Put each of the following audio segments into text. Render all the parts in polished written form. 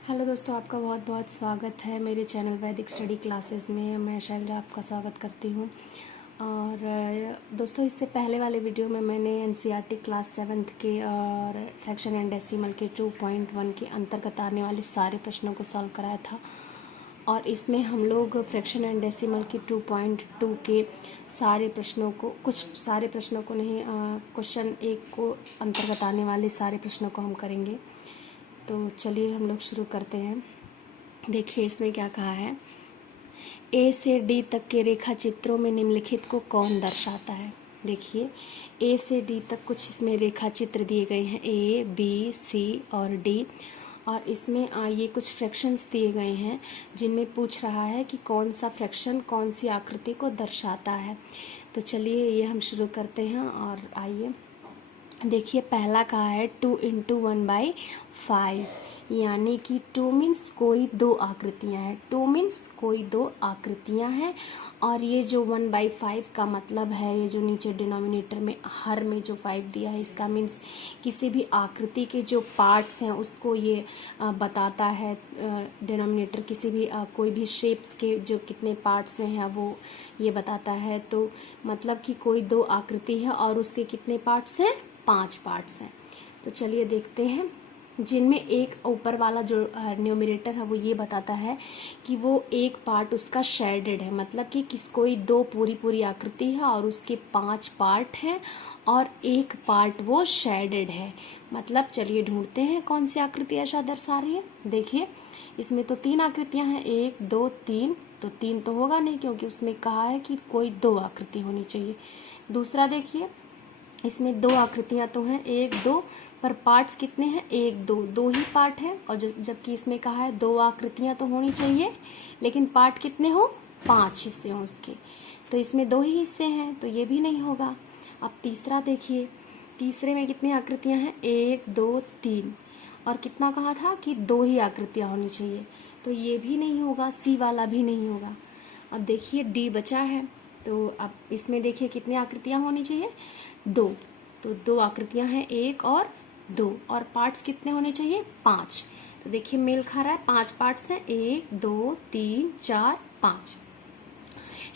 Hello दोस्तों, आपका बहुत बहुत स्वागत है मेरे चैनल वैदिक स्टडी क्लासेस में। मैं शैलजा आपका स्वागत करती हूँ। और दोस्तों, इससे पहले वाले वीडियो में मैंने एनसीईआरटी क्लास 7th के और फ्रैक्शन एंड डेसिमल के 2.1 के अंतर्गत आने वाले सारे प्रश्नों को सॉल्व कराया था। और इसमें हम लोग फ्रैक्शन एंड डेसिमल के 2.2 के सारे प्रश्नों को, कुछ सारे प्रश्नों को नहीं, क्वेश्चन 1 को अंतर्गत आने वाले सारे प्रश्नों को हम करेंगे। तो चलिए हम लोग शुरू करते हैं। देखिए इसमें क्या कहा है। ए से डी तक के रेखा चित्रों में निम्नलिखित को कौन दर्शाता है। देखिए ए से डी तक कुछ इसमें रेखा चित्र दिए गए हैं, ए बी सी और डी। और इसमें ये कुछ फ्रैक्शंस दिए गए हैं जिनमें पूछ रहा है कि कौन सा फ्रैक्शन कौन सी आकृति को दर्शाता है। तो चलिए ये हम शुरू करते हैं। और आइए देखिए, पहला कहा है 2 × 1/5, यानी कि 2 मीन्स कोई दो आकृतियां हैं। 2 मीन्स कोई दो आकृतियां हैं। और ये जो 1/5 का मतलब है, ये जो नीचे डिनोमिनेटर में हर में जो 5 दिया है, इसका मीन्स किसी भी आकृति के जो पार्ट्स हैं उसको ये बताता है। डिनोमिनेटर किसी भी कोई भी शेप्स के जो कितने पार्ट्स में है वो ये बताता है। तो मतलब कि कोई दो आकृति है और उसके कितने पार्ट्स हैं, 5 पार्ट्स हैं। तो चलिए देखते हैं, जिनमें एक ऊपर वाला जो न्यूमरेटर है वो ये बताता है कि वो एक पार्ट उसका शेडेड है, मतलब कि कोई दो पूरी आकृति है और उसके 5 पार्ट हैं और एक पार्ट वो शेडेड है। मतलब चलिए ढूंढते हैं कौन सी आकृति ऐसा दर्शा रही है। देखिए इसमें तो 3 आकृतियां हैं, 1 2 3। तो 3 तो होगा नहीं क्योंकि उसमें कहा है कि कोई दो आकृति होनी चाहिए। दूसरा देखिए, इसमें 2 आकृतियां तो हैं, 1 2, पर पार्ट्स कितने हैं, 1 2, 2 ही पार्ट है। और जबकि इसमें कहा है 2 आकृतियां तो होनी चाहिए लेकिन पार्ट कितने हो, 5 हिस्से हों उसके। तो इसमें 2 ही हिस्से हैं, तो ये भी नहीं होगा। अब तीसरा देखिए, तीसरे में कितनी आकृतियां हैं, 1 2 3। और कितना कहा था कि 2 ही आकृतियां होनी चाहिए, तो ये भी नहीं होगा, सी वाला भी नहीं होगा। अब देखिए डी बचा है, तो अब इसमें देखिए कितनी आकृतियां होनी चाहिए, 2। तो 2 आकृतियां हैं, 1 और 2, और पार्ट्स कितने होने चाहिए, 5। तो देखिए मेल खा रहा है, 5 पार्ट्स हैं, 1 2 3 4 5।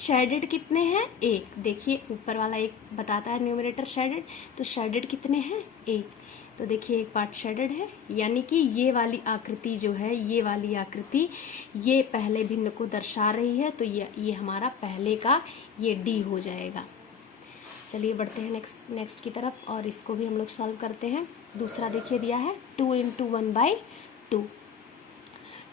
शेडेड कितने हैं, 1। देखिए ऊपर वाला एक बताता है न्यूमरेटर शेडेड, तो शेडेड कितने हैं, 1। तो देखिए एक पार्ट शेडेड है, यानी कि ये वाली आकृति जो है, ये वाली आकृति ये पहले भिन्न को दर्शा रही है। तो ये हमारा पहले का ये डी हो जाएगा। चलिए बढ़ते हैं नेक्स्ट की तरफ और इसको भी हम लोग सॉल्व करते हैं। दूसरा देखिए दिया है 2 × 1/2,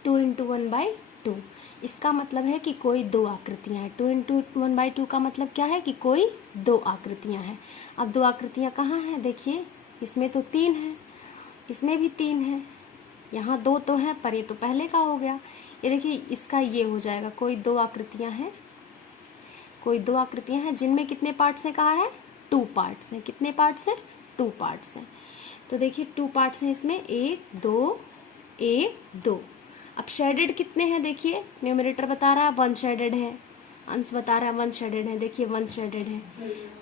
2 × 1/2। इसका मतलब है कि कोई दो आकृतियां हैं। 2 × 1/2 का मतलब क्या है कि कोई दो आकृतियां हैं। अब दो आकृतियां कहाँ हैं, देखिए इसमें तो 3 है, इसमें भी 3 है, यहाँ 2 तो है पर ये तो पहले का हो गया। ये देखिए इसका ये हो जाएगा, कोई दो आकृतियां हैं, कोई दो आकृतियां हैं जिनमें कितने पार्ट्स हैं, कहा है 2 पार्ट्स हैं। कितने पार्ट्स हैं, 2 पार्ट्स हैं। तो देखिए 2 पार्ट्स हैं इसमें, 1 2 1 2। अब शेडेड कितने हैं, देखिए न्यूमरेटर बता रहा है 1 शेडेड है, अंश बता रहा है 1 शेडेड है। देखिए 1 शेडेड है,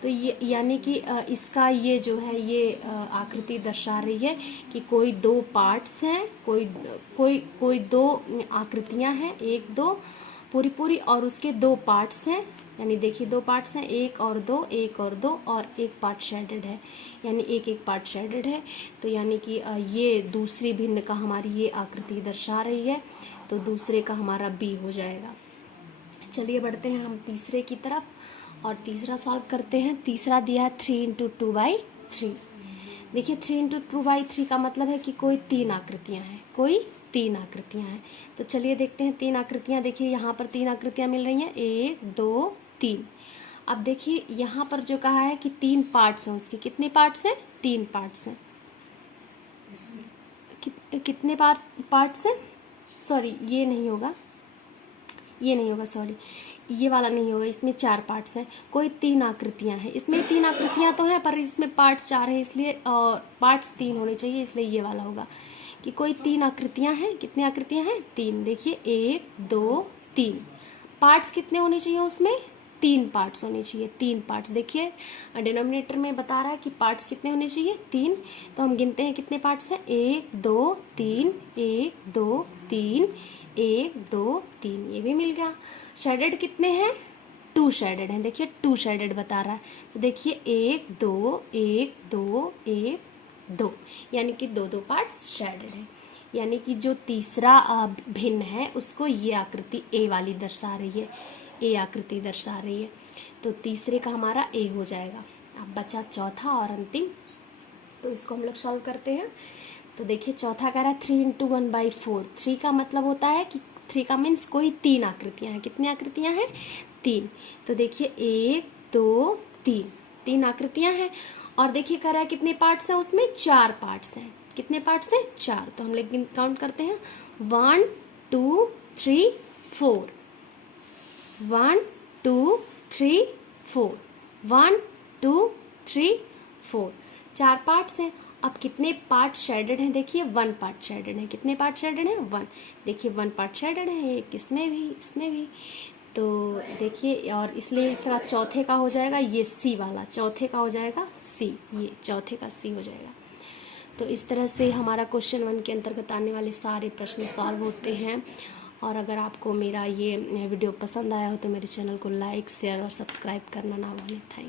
तो ये यानी कि इसका ये जो है ये आकृति दर्शा रही है कि कोई दो पार्ट्स हैं, कोई दो आकृतियां हैं, 1 2 पूरी और उसके 2 पार्ट्स हैं। यानी देखिए 2 पार्ट्स हैं, 1 और 2 1 और 2, और एक पार्ट शेडेड है, यानी एक पार्ट शेडेड है। तो यानी कि ये दूसरी भिन्न का हमारी ये आकृति दर्शा रही है, तो दूसरे का हमारा बी हो जाएगा। चलिए बढ़ते हैं हम तीसरे की तरफ और तीसरा सॉल्व करते हैं। तीसरा दिया है 3 × 2/3। देखिए 3 × 2/3 का मतलब है कि कोई 3 आकृतियां हैं, कोई 3 आकृतियां हैं। तो चलिए देखते हैं 3 आकृतियां। देखिए यहाँ पर 3 आकृतियां मिल रही हैं, 1 2 3। अब देखिए यहाँ पर जो कहा है कि 3 पार्ट्स हैं, उसके कितने पार्ट्स हैं, 3 पार्ट्स हैं। कितने पार्ट्स हैं, सॉरी ये नहीं होगा, ये नहीं होगा, सॉरी ये वाला नहीं होगा, इसमें 4 पार्ट्स हैं। कोई 3 आकृतियां हैं, इसमें 3 आकृतियां तो हैं पर इसमें पार्ट्स 4 है, इसलिए पार्ट्स 3 होने चाहिए, इसलिए ये वाला होगा कि कोई 3 आकृतियां हैं। कितनी आकृतियां हैं, 3। देखिए 1 2 3। पार्ट्स कितने होने चाहिए, उसमें 3 पार्ट्स होने चाहिए, 3 पार्ट्स। देखिए डिनोमिनेटर में बता रहा है कि पार्ट्स कितने होने चाहिए, 3। तो हम गिनते हैं कितने पार्ट्स हैं, 1 2 3 1 2 3, 1 2 3, ये भी मिल गया। शेडेड कितने हैं? 2 शेडेड हैं। देखिए 2 शेडेड बता रहा है, तो देखिए 1 2 1 2 1 2, यानी कि 2 पार्ट्स शेडेड है। यानी कि जो तीसरा भिन्न है उसको ये आकृति ए वाली दर्शा रही है, ए आकृति दर्शा रही है। तो तीसरे का हमारा ए हो जाएगा। अब बचा चौथा और अंतिम, तो इसको हम लोग सॉल्व करते हैं। तो देखिए चौथा कह रहा है 3 × 1/4। 3 का मतलब होता है कि 3 का मीन्स कोई 3 आकृतियां हैं। कितनी आकृतियां हैं? 3। तो देखिए 1 2 3, 3 आकृतियां हैं। और देखिए कह रहा है कितने पार्ट्स हैं उसमें? 4 पार्ट्स हैं। कितने पार्ट्स हैं? 4। तो हम लेकिन काउंट करते हैं 1 2 3 4, 1 2 3 4, 1 2 3 4, 4 पार्ट्स हैं। अब कितने पार्ट शेडेड हैं? देखिए 1 पार्ट शेडेड है। कितने पार्ट शेडेड हैं? 1। देखिए 1 पार्ट शेडेड है, एक इसमें भी, इसमें भी। तो देखिए, और इसलिए इसका चौथे का हो जाएगा ये सी वाला, चौथे का हो जाएगा सी, ये चौथे का सी हो जाएगा। तो इस तरह से हमारा क्वेश्चन 1 के अंतर्गत आने वाले सारे प्रश्न सॉल्व होते हैं। और अगर आपको मेरा ये वीडियो पसंद आया हो तो मेरे चैनल को लाइक, शेयर और सब्सक्राइब करना ना भूलें। Thank you.